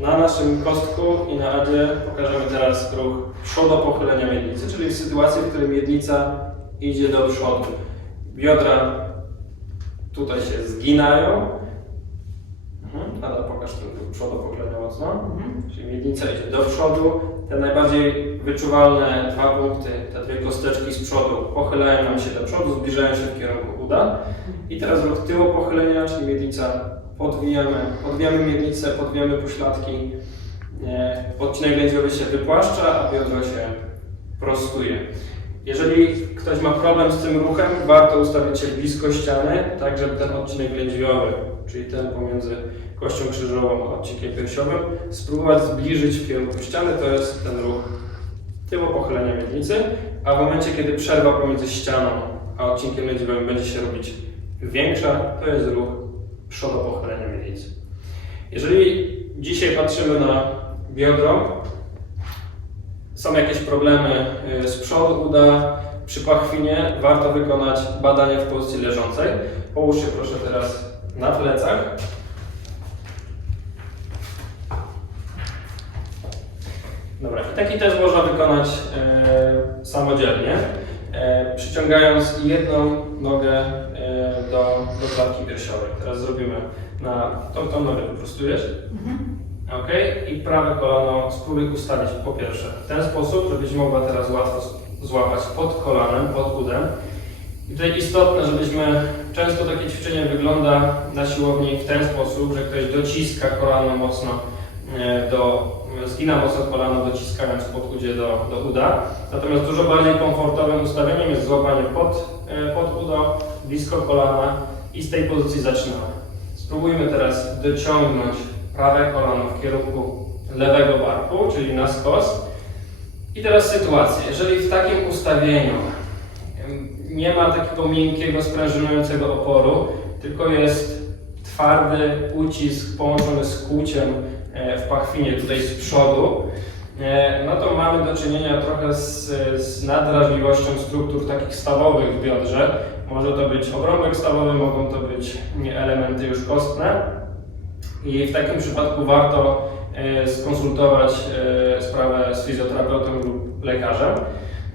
Na naszym kostku i na adzie pokażemy teraz ruch przodopochylenia miednicy, czyli w sytuacji, w której miednica idzie do przodu. Biodra tutaj się zginają. Mhm. Ada, pokaż ten ruch przodopochylenia mocno. Czyli miednica idzie do przodu. Te najbardziej wyczuwalne dwa punkty, te dwie kosteczki z przodu pochylają nam się do przodu, zbliżają się w kierunku uda. I teraz ruch tyłopochylenia, czyli miednica podwijamy, podwijamy miednicę, podwijamy pośladki. E, Odcinek lędźwiowy się wypłaszcza, a biodro się prostuje. Jeżeli ktoś ma problem z tym ruchem, warto ustawić się blisko ściany, tak żeby ten odcinek lędźwiowy, czyli ten pomiędzy kością krzyżową a odcinkiem piersiowym, spróbować zbliżyć w kierunku ściany, to jest ten ruch tyłopochylenia miednicy, a w momencie, kiedy przerwa pomiędzy ścianą a odcinkiem lędźwiowym będzie się robić większa, to jest ruch przodopochylenia miednicy. Jeżeli dzisiaj patrzymy na biodro, są jakieś problemy y, z przodu uda, przy pachwinie, warto wykonać badanie w pozycji leżącej. Połóż się proszę teraz na plecach. Dobra, i taki test można wykonać e, samodzielnie, e, przyciągając jedną nogę do, do klatki piersiowej. Teraz zrobimy na tą, tą nogę wyprostujesz. Ok, i prawe kolano spróbuj ustawić po pierwsze w ten sposób, żebyś mogła teraz łatwo złapać pod kolanem, pod udem. I tutaj istotne, żebyśmy, często takie ćwiczenie wygląda na siłowni w ten sposób, że ktoś dociska kolano mocno e, do, zgina mocno kolano dociskając pod udzie do, do uda. Natomiast dużo bardziej komfortowym ustawieniem jest złapanie pod, e, pod udo, blisko kolana i z tej pozycji zaczynamy. Spróbujmy teraz dociągnąć prawe kolano w kierunku lewego barku, czyli na skos. I teraz sytuacja. Jeżeli w takim ustawieniu nie ma takiego miękkiego, sprężynującego oporu, tylko jest twardy ucisk połączony z kłuciem e, w pachwinie tutaj z przodu, e, no to mamy do czynienia trochę z, z nadrażliwością struktur takich stawowych w biodrze. Może to być obrąbek stawowy, mogą to być elementy już kostne. I w takim przypadku warto e, skonsultować e, sprawę z fizjoterapeutą lub lekarzem,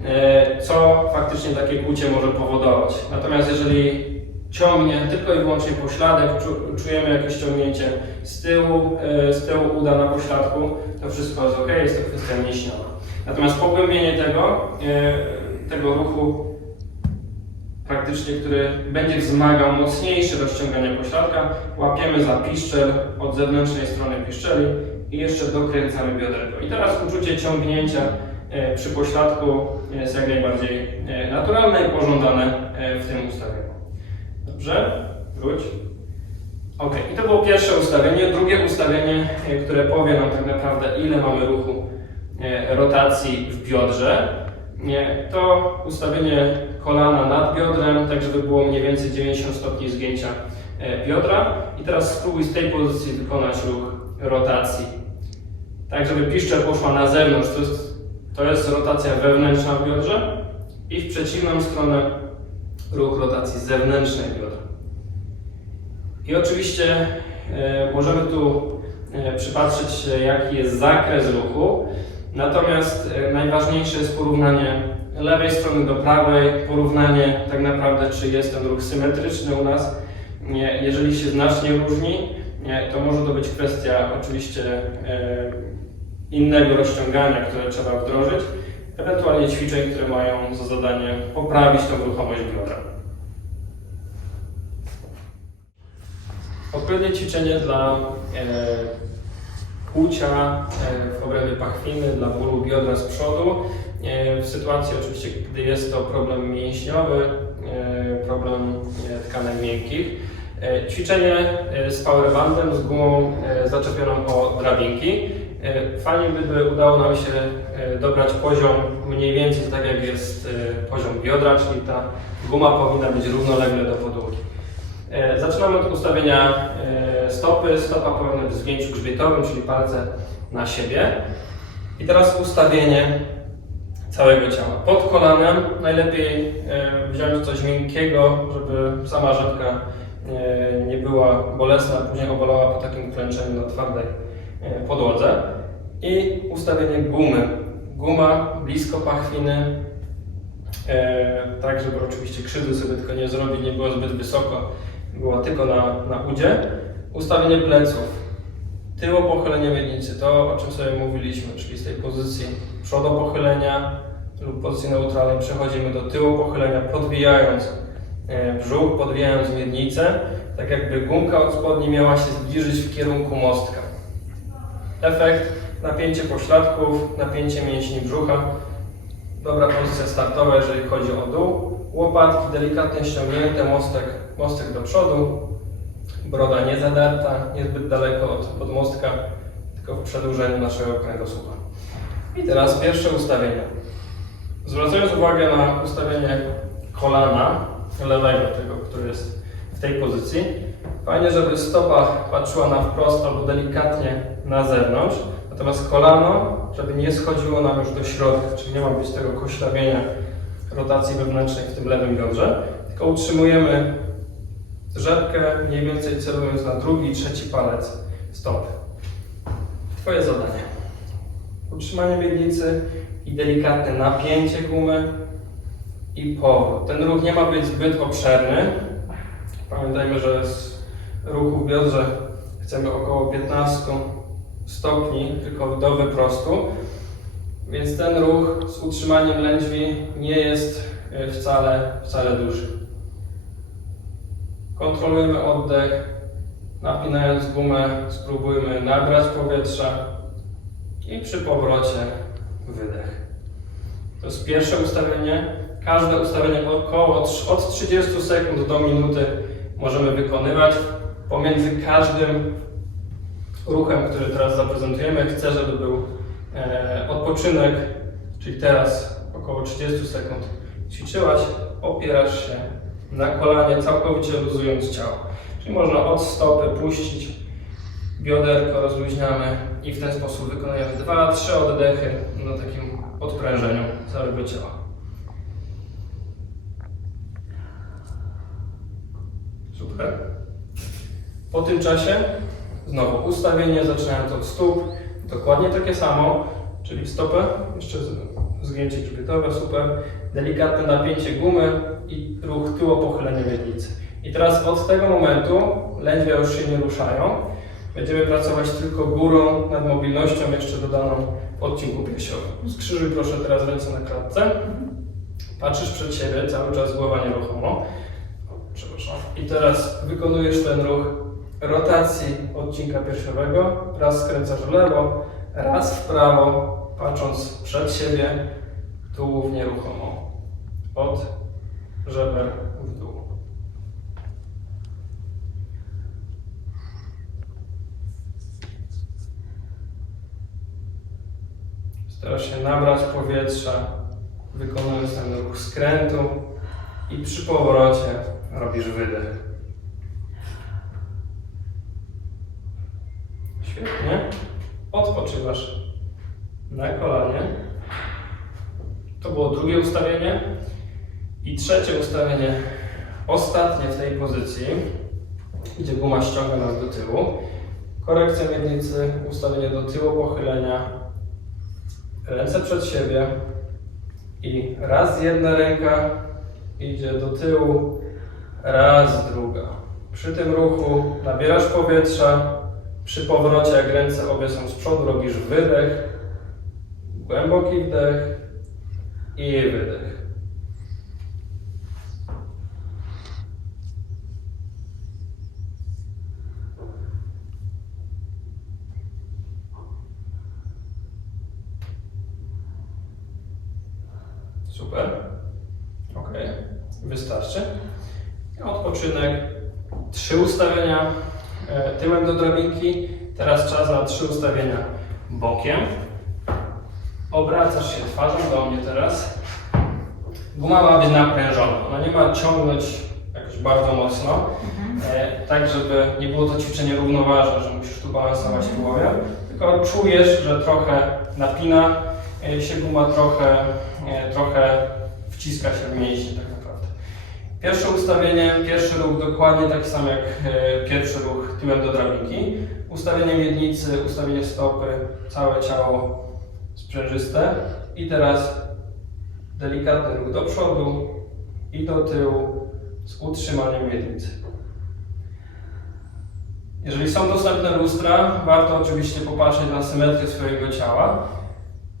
e, co faktycznie takie kłucie może powodować. Natomiast jeżeli ciągnie tylko i wyłącznie pośladek, czu, czujemy jakieś ciągnięcie z tyłu, z tyłu uda na pośladku, to wszystko jest ok, jest to kwestia mięśniowa. Natomiast pogłębienie tego, tego ruchu praktycznie, który będzie wzmagał mocniejsze rozciąganie pośladka. Łapiemy za piszczel od zewnętrznej strony piszczeli i jeszcze dokręcamy bioderko. I teraz uczucie ciągnięcia e, przy pośladku jest jak najbardziej e, naturalne i pożądane e, w tym ustawieniu. Dobrze? Wróć. Ok, i to było pierwsze ustawienie. Drugie ustawienie, które powie nam tak naprawdę, ile mamy ruchu rotacji w biodrze, nie, to ustawienie kolana nad biodrem, tak żeby było mniej więcej 90 stopni zgięcia e, biodra. I teraz spróbuj z tej pozycji wykonać ruch rotacji. Tak, żeby piszczel poszła na zewnątrz. To jest, to jest rotacja wewnętrzna w biodrze. I w przeciwną stronę ruch rotacji zewnętrznej biodra. I oczywiście e, możemy tu e, przypatrzeć jaki jest zakres ruchu. Natomiast e, najważniejsze jest porównanie lewej strony do prawej, porównanie tak naprawdę, czy jest ten ruch symetryczny u nas. Jeżeli się znacznie różni, to może to być kwestia oczywiście e, innego rozciągania, które trzeba wdrożyć, ewentualnie ćwiczeń, które mają za zadanie poprawić tą ruchomość biodra. Odpowiednie ćwiczenie dla kłucia e, w obrębie pachwiny, dla bólu biodra z przodu. E, W sytuacji oczywiście, gdy jest to problem mięśniowy, e, problem tkanek miękkich. Ćwiczenie z powerbandem, z gumą zaczepioną o drabinki. Fajnie gdyby udało nam się dobrać poziom mniej więcej tak jak jest poziom biodra, czyli ta guma powinna być równolegle do podłogi. Zaczynamy od ustawienia stopy. Stopa powinna w zgięciu grzbietowym, czyli palce na siebie. I teraz ustawienie całego ciała. Pod kolanem najlepiej e, wziąć coś miękkiego, żeby sama żabka e, nie była bolesna, później obalała po takim klęczeniu na twardej e, podłodze. I ustawienie gumy. Guma blisko pachwiny, tak żeby oczywiście krzywdy sobie tylko nie zrobić, nie było zbyt wysoko, była tylko na, na udzie. Ustawienie pleców. Tyło pochylenie miednicy, to o czym sobie mówiliśmy, czyli z tej pozycji przodopochylenia lub pozycji neutralnej przechodzimy do tyłu pochylenia, podwijając e, brzuch, podwijając miednicę, tak jakby gumka od spodni miała się zbliżyć w kierunku mostka. Efekt napięcie pośladków, napięcie mięśni brzucha, dobra pozycja startowa, jeżeli chodzi o dół, łopatki delikatnie ściągnięte, mostek, mostek do przodu, broda nie zadarta, niezbyt daleko od, od mostka, tylko w przedłużeniu naszego kręgosłupa. I teraz pierwsze ustawienie. Zwracając uwagę na ustawienie kolana lewego, tego, który jest w tej pozycji, fajnie, żeby stopa patrzyła na wprost albo delikatnie na zewnątrz, natomiast kolano, żeby nie schodziło nam już do środka, czyli nie ma być tego koślawienia rotacji wewnętrznej w tym lewym biodrze, tylko utrzymujemy rzepkę mniej więcej celując na drugi, trzeci palec stopy. Twoje zadanie. Utrzymanie miednicy i delikatne napięcie gumy i powrót. Ten ruch nie ma być zbyt obszerny. Pamiętajmy, że z ruchu w biodrze chcemy około 15 stopni tylko do wyprostu, więc ten ruch z utrzymaniem lędźwi nie jest y, wcale, wcale duży. Kontrolujemy oddech, napinając gumę, spróbujmy nabrać powietrza i przy powrocie wydech. To jest pierwsze ustawienie. Każde ustawienie około od 30 sekund do minuty możemy wykonywać. Pomiędzy każdym ruchem, który teraz zaprezentujemy, chcę, żeby był e, odpoczynek, czyli teraz około 30 sekund ćwiczyłaś, opierasz się na kolanie, całkowicie luzując ciało. Czyli można od stopy puścić, bioderko rozluźniamy i w ten sposób wykonujemy 2-3 oddechy na takim odprężeniu całego ciała. Super. Po tym czasie znowu ustawienie, zaczynając od stóp, dokładnie takie samo, czyli stopę, jeszcze zgięcie grzbietowe, super, delikatne napięcie gumy i ruch tyło pochylenie miednicy. I teraz od tego momentu lędźwia już się nie ruszają, Będziemy pracować tylko górą nad mobilnością, jeszcze dodaną w odcinku piersiowym. Skrzyżuj proszę teraz ręce na klatce. Patrzysz przed siebie, cały czas głowa nieruchomo. Przepraszam. I teraz wykonujesz ten ruch rotacji odcinka piersiowego. Raz skręcasz w lewo, raz w prawo, patrząc przed siebie, tułów nieruchomo. Od żeber w dół. Starasz się nabrać powietrza, wykonując ten ruch skrętu i przy powrocie robisz wydech. Świetnie. Odpoczywasz na kolanie. Drugie ustawienie. I trzecie ustawienie, ostatnie w tej pozycji, gdzie guma ściąga nas do tyłu. Korekcja miednicy, ustawienie do tyłu pochylenia, ręce przed siebie i raz jedna ręka idzie do tyłu, raz druga. Przy tym ruchu nabierasz powietrza, przy powrocie jak ręce obie są z przodu robisz wydech, głęboki wdech i wydech. Super. Ok. Wystarczy. Odpoczynek. Trzy ustawienia e, tyłem do drabinki. Teraz czas na trzy ustawienia bokiem. Obracasz się twarzą do mnie teraz. Guma ma być naprężona. Ona nie ma ciągnąć jakoś bardzo mocno. E, tak, żeby nie było to ćwiczenie równoważne, że musisz tu balansować tułowiem, tylko czujesz, że trochę napina e, się guma, trochę, e, trochę wciska się w mięśnie tak naprawdę. Pierwsze ustawienie, pierwszy ruch dokładnie taki sam jak e, pierwszy ruch tyłem do drabinki. Ustawienie miednicy, ustawienie stopy, całe ciało sprężyste. I teraz delikatny ruch do przodu i do tyłu z utrzymaniem miednicy. Jeżeli są dostępne lustra, warto oczywiście popatrzeć na symetrię swojego ciała.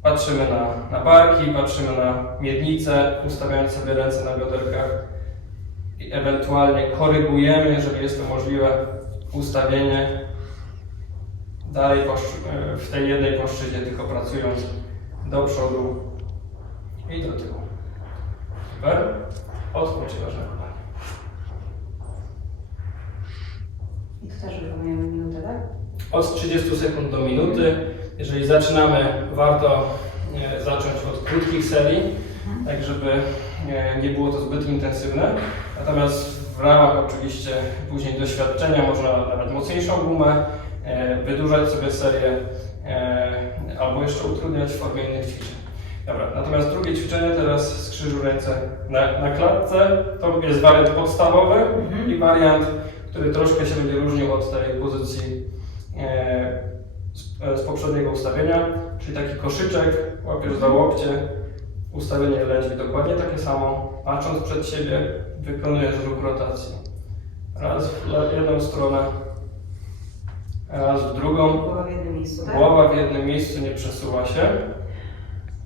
Patrzymy na, na barki, patrzymy na miednicę, ustawiając sobie ręce na bioderkach i ewentualnie korygujemy, jeżeli jest to możliwe, ustawienie dalej poszcz- w tej jednej płaszczyźnie, tylko pracując do przodu i do tyłu. Super. Na kolanie. I to też wykonujemy minutę, tak? Od 30 sekund do minuty. Jeżeli zaczynamy, warto e, zacząć od krótkich serii, tak żeby e, nie było to zbyt intensywne. Natomiast w ramach oczywiście później doświadczenia można nawet mocniejszą gumę, e, wydłużać sobie serię e, albo jeszcze utrudniać w formie innych ćwiczeń. Dobra, natomiast drugie ćwiczenie teraz skrzyżu ręce na, na klatce. To jest wariant podstawowy Mhm. i wariant, który troszkę się będzie różnił od tej pozycji e, z, e, z poprzedniego ustawienia, czyli taki koszyczek, łapiesz za łokcie, ustawienie lędźwi dokładnie takie samo, patrząc przed siebie, wykonujesz ruch rotacji. Raz w jedną stronę, raz w drugą, Głowa w jednym miejscu, tak? głowa w jednym miejscu nie przesuwa się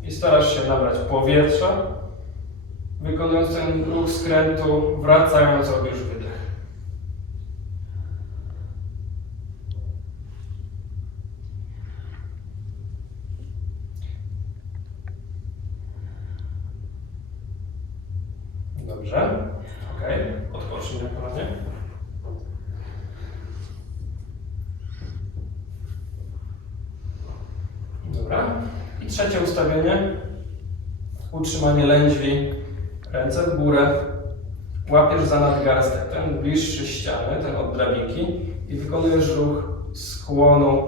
i starasz się nabrać powietrza, wykonując ten ruch skrętu, wracając robisz wydech. Dobrze. Ok. Odpocznij na kolanie. Dobra. I trzecie ustawienie. Utrzymanie lędźwi. Ręce w górę. Łapiesz za nadgarstek, ten bliższy ściany, ten od drabinki i wykonujesz ruch skłonu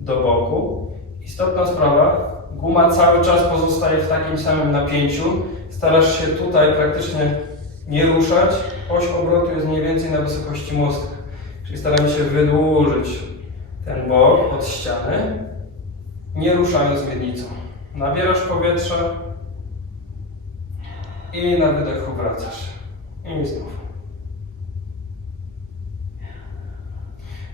do boku. Istotna sprawa, guma cały czas pozostaje w takim samym napięciu. Starasz się tutaj praktycznie nie ruszać. Oś obrotu jest mniej więcej na wysokości mostka. Czyli staramy się wydłużyć ten bok od ściany, nie ruszając miednicą. Nabierasz powietrza i na wydechu wracasz. I znów.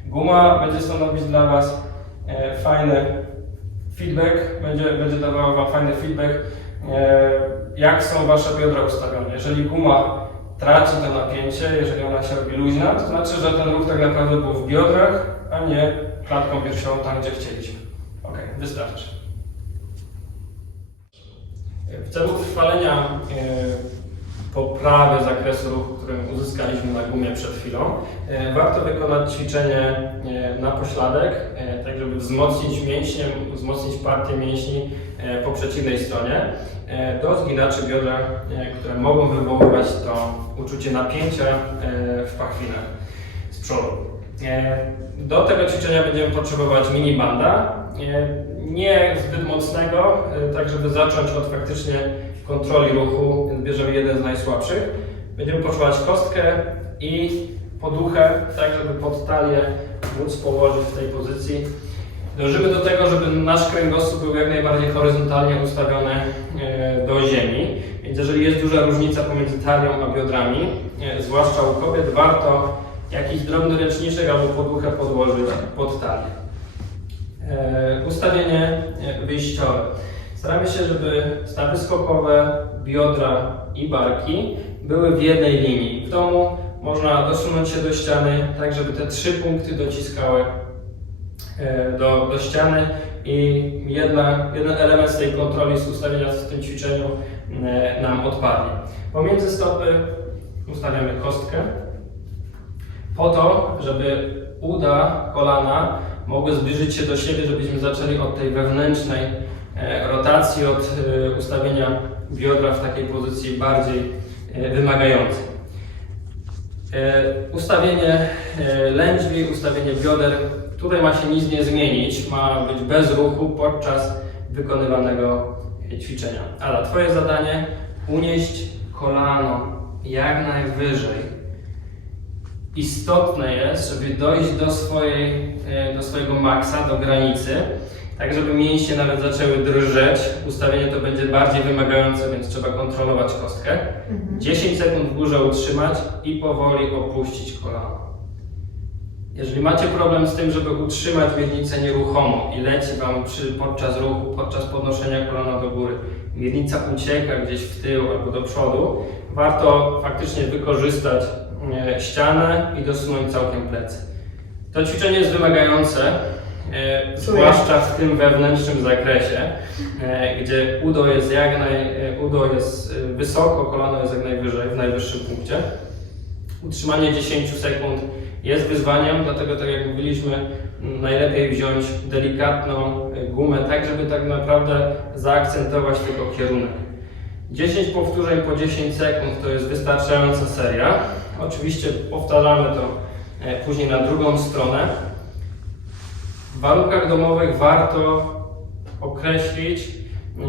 Guma będzie stanowić dla Was e, fajny feedback, będzie, będzie dawała Wam fajny feedback, e, jak są Wasze biodra ustawione. Jeżeli guma traci to napięcie, jeżeli ona się robi luźna, to znaczy, że ten ruch tak naprawdę był w biodrach, a nie klatką piersiową tam, gdzie chcieliśmy. Wystarczy. W celu utrwalenia e, poprawy zakresu ruchu, który uzyskaliśmy na gumie przed chwilą, e, warto wykonać ćwiczenie e, na pośladek, tak żeby wzmocnić mięśnie, wzmocnić partię mięśni po przeciwnej stronie do zginaczy biodra, e, które mogą wywoływać to uczucie napięcia w pachwinach z przodu. Do tego ćwiczenia będziemy potrzebować mini banda, nie zbyt mocnego, e, tak żeby zacząć od faktycznie kontroli ruchu, więc bierzemy jeden z najsłabszych. Będziemy potrzebować kostkę i poduchę, tak żeby pod talię móc położyć w tej pozycji. Dążymy do tego, żeby nasz kręgosłup był jak najbardziej horyzontalnie ustawiony e, do ziemi. Więc jeżeli jest duża różnica pomiędzy talią a biodrami, e, zwłaszcza u kobiet, warto jakiś drobny ręczniczek albo poduchę podłożyć pod talię. E, Ustawienie e, wyjściowe. Staramy się, żeby stawy skokowe, biodra i barki były w jednej linii. W domu można dosunąć się do ściany, tak żeby te trzy punkty dociskały e, do, do ściany i jedna, jeden element z tej kontroli, z ustawienia w tym ćwiczeniu nam odpadnie. Pomiędzy stopy ustawiamy kostkę po to, żeby uda kolana mogły zbliżyć się do siebie, żebyśmy zaczęli od tej wewnętrznej e, rotacji, od e, ustawienia biodra w takiej pozycji bardziej e, wymagającej. Ustawienie lędźwi, ustawienie bioder, tutaj ma się nic nie zmienić, ma być bez ruchu podczas wykonywanego ćwiczenia. Ala, Twoje zadanie unieść kolano jak najwyżej. Istotne jest, żeby dojść do, swojej, e, do swojego maksa, do granicy, tak żeby mięśnie nawet zaczęły drżeć. Ustawienie to będzie bardziej wymagające, więc trzeba kontrolować kostkę. 10 sekund w górze utrzymać i powoli opuścić kolano. Jeżeli macie problem z tym, żeby utrzymać miednicę nieruchomo i leci Wam przy, podczas ruchu, podczas podnoszenia kolana do góry, miednica ucieka gdzieś w tył albo do przodu, warto faktycznie wykorzystać ścianę i dosunąć całkiem plecy. To ćwiczenie jest wymagające, e, zwłaszcza w tym wewnętrznym zakresie, e, gdzie udo jest jak naj, e, udo jest e, wysoko, kolano jest jak najwyżej, w najwyższym punkcie. Utrzymanie 10 sekund jest wyzwaniem, dlatego tak jak mówiliśmy, najlepiej wziąć delikatną e, gumę, tak żeby tak naprawdę zaakcentować tylko kierunek. 10 powtórzeń po 10 sekund to jest wystarczająca seria. Oczywiście powtarzamy to e, później na drugą stronę. W warunkach domowych warto określić,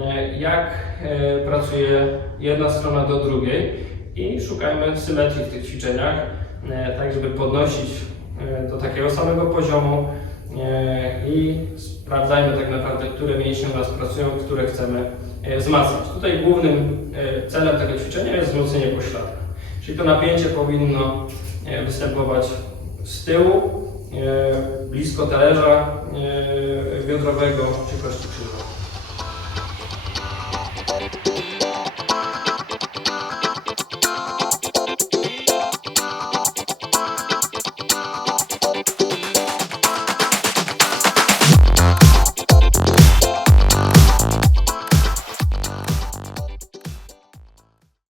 e, jak e, pracuje jedna strona do drugiej i szukajmy symetrii w tych ćwiczeniach, tak żeby podnosić do takiego samego poziomu i sprawdzajmy tak naprawdę, które mięśnie u nas pracują, które chcemy wzmacniać. Tutaj głównym celem tego ćwiczenia jest wzmocnienie pośladka, czyli to napięcie powinno e, występować z tyłu, e, blisko talerza e, biodrowego czy kości krzyżowej.